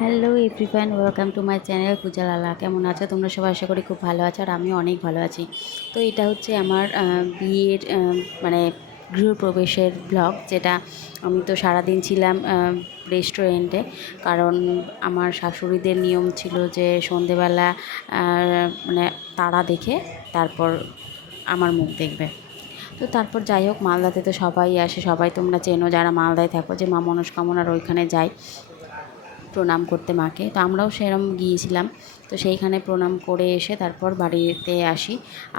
Hello everyone, welcome to my channel পূজালালা। কেমন আছো তোমরা সবাই? আশা করি খুব ভালো আছো, আর আমিও অনেক ভালো আছি। তো এটা হচ্ছে আমার বিয়ের মানে গৃহপ্রবেশের ব্লগ, যেটা আমি তো সারাদিন ছিলাম রেস্টুরেন্টে, কারণ আমার শাশুড়িদের নিয়ম ছিল যে সন্ধেবেলা মানে তারা দেখে তারপর আমার মুখ দেখবে। তো তারপর যাই হোক, মালদাতে তো সবাই আসে, সবাই তোমরা চেনো যারা মালদায় থাকো, যে মা মনস্কামনার ওইখানে যায় প্রণাম করতে মাকে। তো আমরাও সেরকম গিয়েছিলাম। তো সেইখানে প্রণাম করে এসে তারপর বাড়িতে আসি।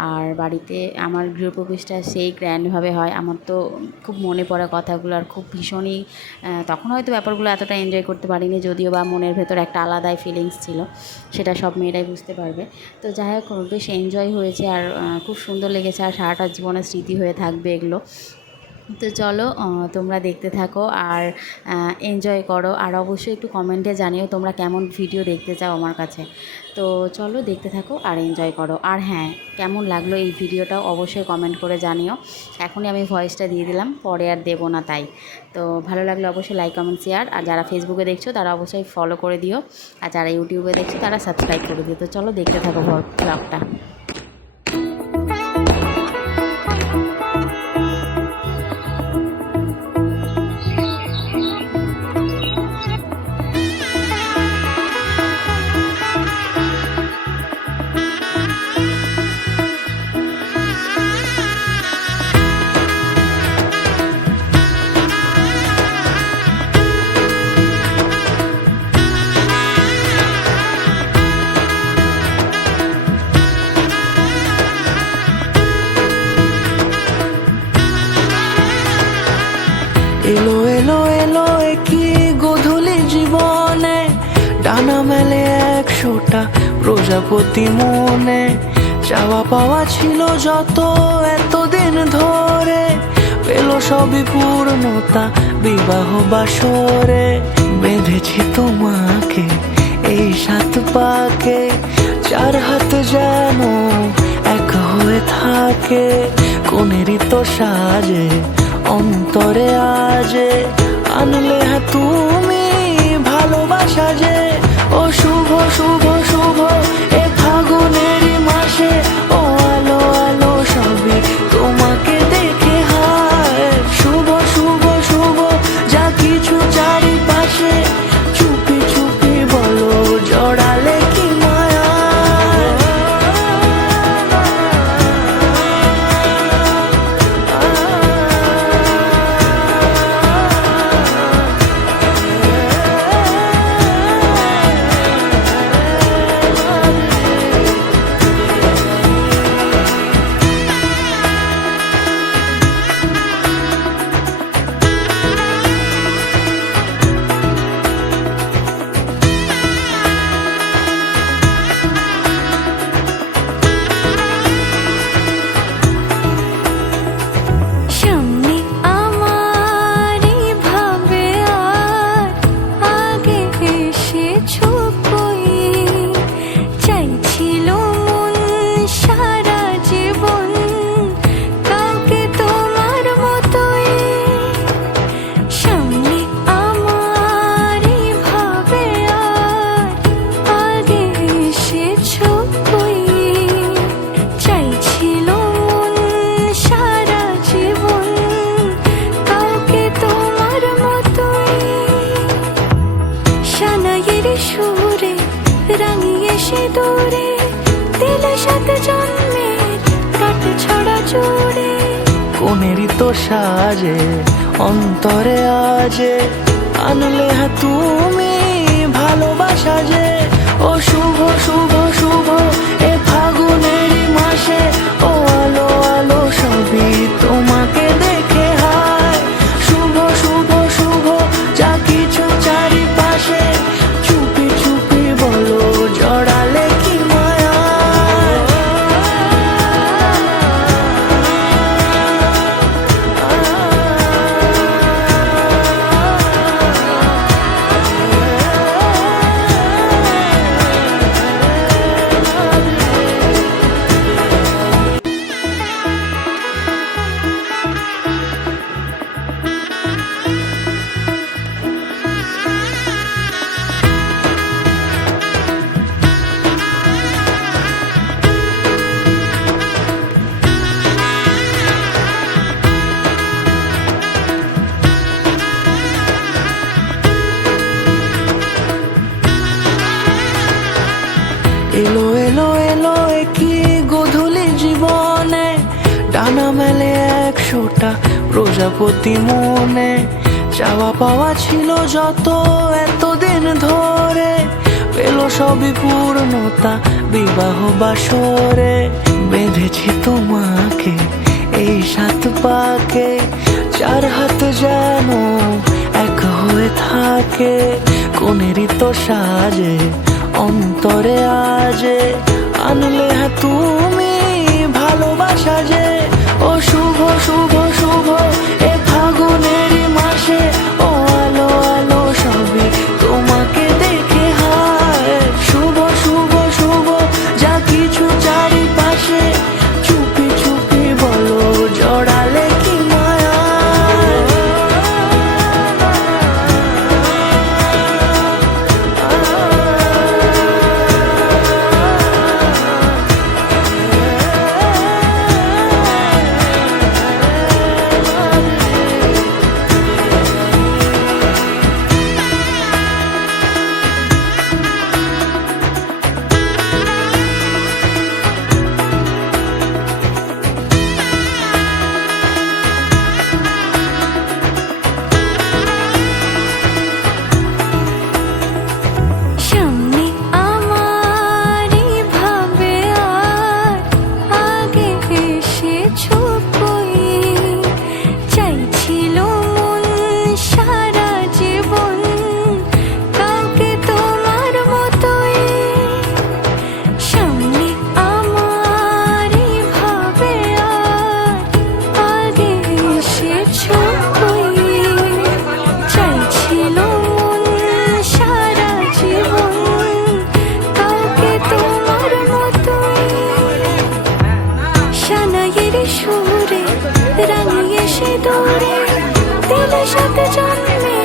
আর বাড়িতে আমার গৃহপ্রবেশটা সেই গ্র্যান্ডভাবে হয়। আমার তো খুব মনে পড়ে কথাগুলো, আর খুব ভীষণই তখন হয়তো ব্যাপারগুলো এতটা এনজয় করতে পারিনি, যদিও বা মনের ভেতর একটা আলাদাই ফিলিংস ছিল, সেটা সব মেয়েরাই বুঝতে পারবে। তো যাই হোক, বেশ এনজয় হয়েছে, আর খুব সুন্দর লেগেছে, আর সারাটা জীবনের স্মৃতি হয়ে থাকবে এগুলো। তো চলো তোমরা দেখতে থাকো আর এনজয় করো, আর অবশ্যই একটু কমেন্টে জানিও তোমরা কেমন ভিডিও দেখতে চাও আমার কাছে। তো চলো দেখতে থাকো আর এনজয় করো। আর হ্যাঁ, কেমন লাগলো এই ভিডিওটাও অবশ্যই কমেন্ট করে জানিও। এখনই আমি ভয়েসটা দিয়ে দিলাম, পরে আর দেবো না তাই। তো ভালো লাগলে অবশ্যই লাইক কমেন্ট শেয়ার, আর যারা ফেসবুকে দেখছো তারা অবশ্যই ফলো করে দিও, আর যারা ইউটিউবে দেখছো তারা সাবস্ক্রাইব করে দিও। তো চলো দেখতে থাকো ব্লগটা। এলো এলো এলো একই গোধূলি জীবনে, ডানা মেলে 100টা প্রজাপতি মনে। চাওয়া পাওয়া ছিল যত এতদিন ধরে, পেল সবই পূর্ণতা বিবাহ বাসরে। বেঁধেছি তোমাকে এই 7 পাকে, 4 হাত যেন এক হয়ে থাকে। কোনেরই তো সাজে অন্তরে আজে, আনলে হ্যাঁ তুমি ভালোবাসা যে। ও শুভ শুভ শুভ এ ফাগুনেরই মাসে, ও আলো আলো সবই তোমাকে দেখে হায়। শুভ শুভ শুভ যা কিছু চারিপাশে, চুপি চুপি বলো জড়ালে কি মায়া। সুরে রাঙিয়ে সে দূরে, দিলে 7 জন্মের কাট ছড়া জোরে। কোনেরই তো সাজে অন্তরে আজে, আনলে হ্যাঁ তুমি ভালোবাসা যে। ও শুভ শুভ শুভ এ ফাগুনেরই মাসে, ও আলো আলো সবই তোমাকে দেখে হায়। শুভ শুভ শুভ যা কিছু চারিপাশে, চুপি চুপি বলো জড়ালে কি মায়া। প্রজাপতি মনে চাওয়া পাওয়া ছিল যত এতদিন ধরে, পেল সবই পূর্ণতা বিবাহ বাসরে। বেঁধেছি তোমাকে এই 7 পাকে, 4 হাত যেন এক হয়ে থাকে। কোনেরই তো সাজে অন্তরে আজে আনলে হ্যাঁ তুমি ভালোবাসা যে। ও শুভ শুভ শুভ এ ফাগুনেরই মাসে, ও আলো আলো সবই তোমাকে দেখে হায়। শুভ শুভ শুভ যা কিছু চারিপাশে, চুপি চুপি বলো জড়ালে কি মায়া। সামনে আমারই ভাবে আর আগে এসেছো কই, চাইছিল মন সারা জীবন কাউকে তোমার মতোই। সামনে আমারই ভাবে আর আগে এসেছো কই, চাইছিল মন সারা জীবন কাউকে তোমার মতোই। সানাইয়ের সুরে রাঙিয়ে সে দৌড়ে, দিলে 7 জন্মে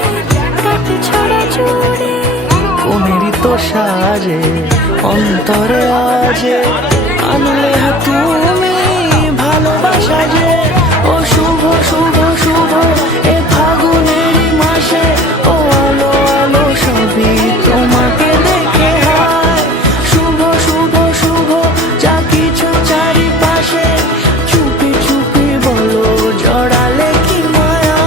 কাট ছড়া জুড়ে। কোনেরই তো সাজে অন্তরে আজে আনলে হ্যাঁ তুমি ভালোবাসা যে। ও শুভ শুভ শুভ এ ফাগুনেরই মাসে, ও আলো আলো সবই তোমাকে দেখে হায়। শুভ শুভ শুভ যা কিছু চারিপাশে, চুপি চুপি বলো জড়ালে কি মায়া।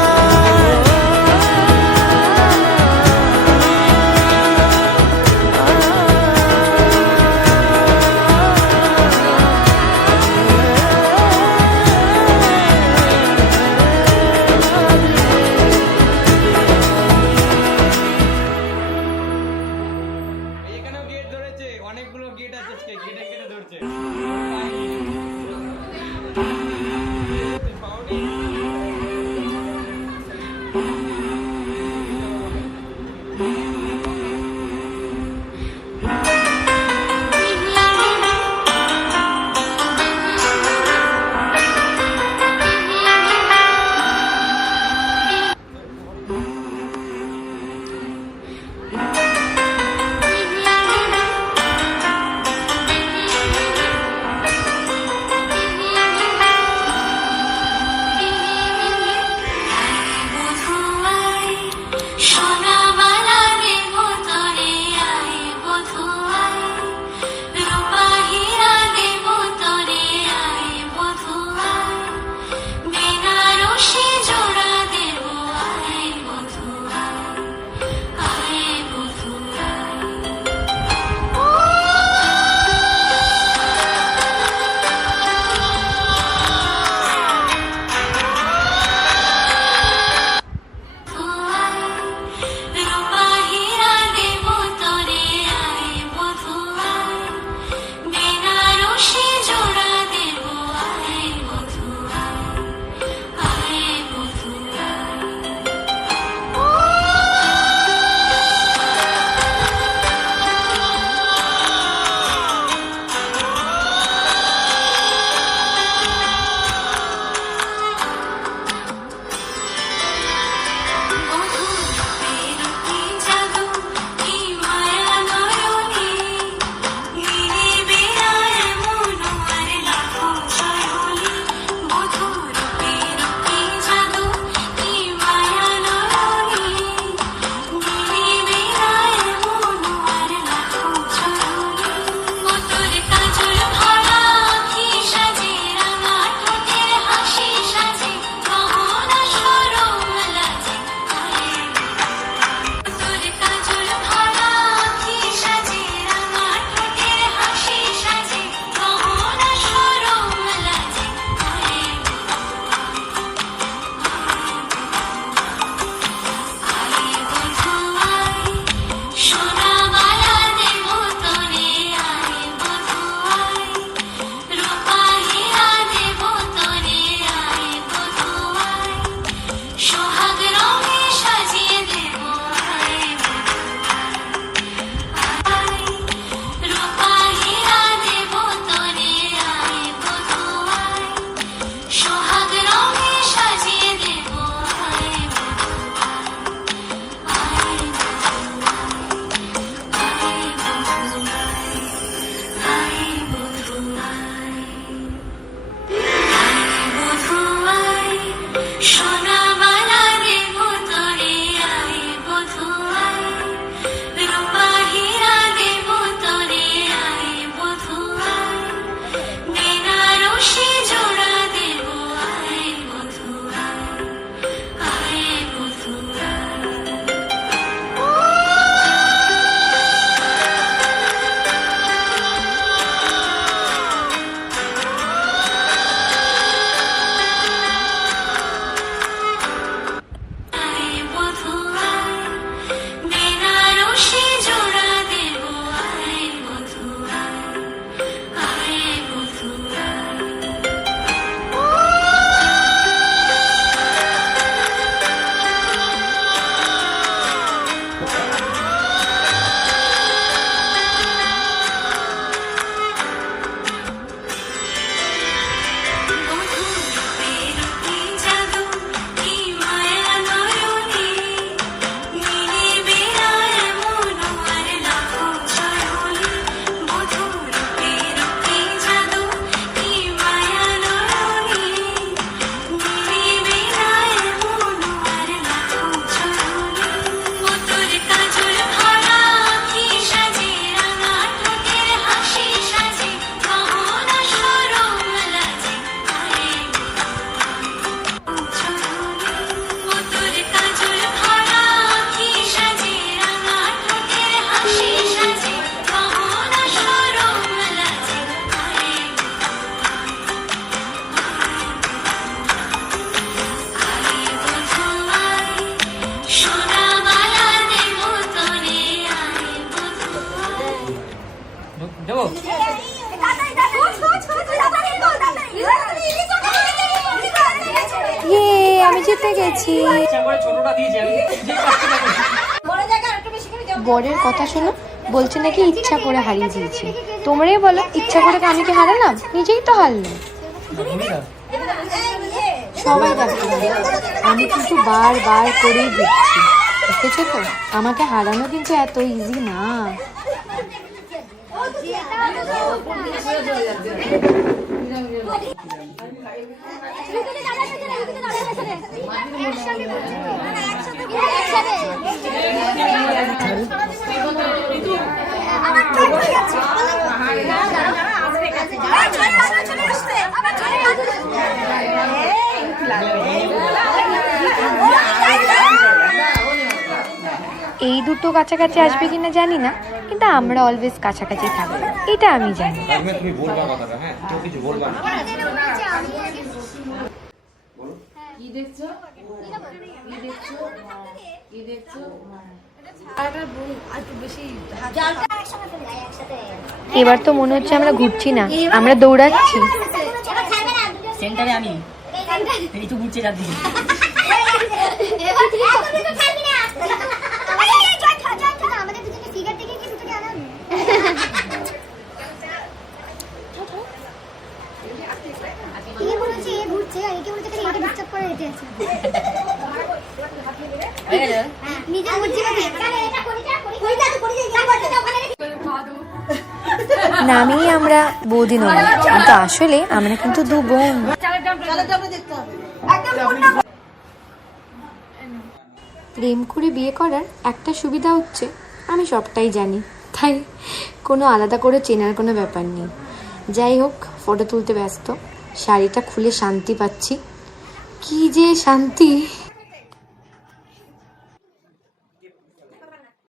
যাবো? ইয়ে, আমি জিতে গেছি। ইচ্ছা করে ছোটটা দিয়েছি আমি, যেই পাঁচটা করেছি। বরের কথা শোনো, বলছে নাকি ইচ্ছা করে হারিয়ে দিয়েছি। তোমরাই বলো, ইচ্ছা করে আমি কি হারালাম? নিজেই তো হারলাম। সবাই দেখো, আমি কিন্তু বারবার করেই দিচ্ছি, দেখেছো তো? আমাকে হারানো কিন্তু এত ইজি না। এই দুটো কাছাকাছি আসবে কিনা জানি না, কিন্তু আমরা অলওয়েজ কাছাকাছি থাকবো, এটা আমি জানি। তুমি বলবা কথাটা, হ্যাঁ কেউ কিছু বলবা না। কি দেখছো? কি দেখছো? কি দেখছো? এবার তো মনে হচ্ছে আমরা ঘুরছি না, আমরা দৌড়াচ্ছি। সেন্টারে আমি এই তো ঘুরছে যার দিকে। নামেই আমরা বৌদি নয়, কিন্তু আসলে আমরা কিন্তু দু বোন। প্রেম করে বিয়ে করার একটা সুবিধা হচ্ছে আমি সবটাই জানি, তাই কোনো আলাদা করে চেনার কোনো ব্যাপার নেই। যাই হোক, ফটো তুলতে ব্যস্ত, শাড়িটা খুলে শান্তি পাচ্ছি, কি যে শান্তি।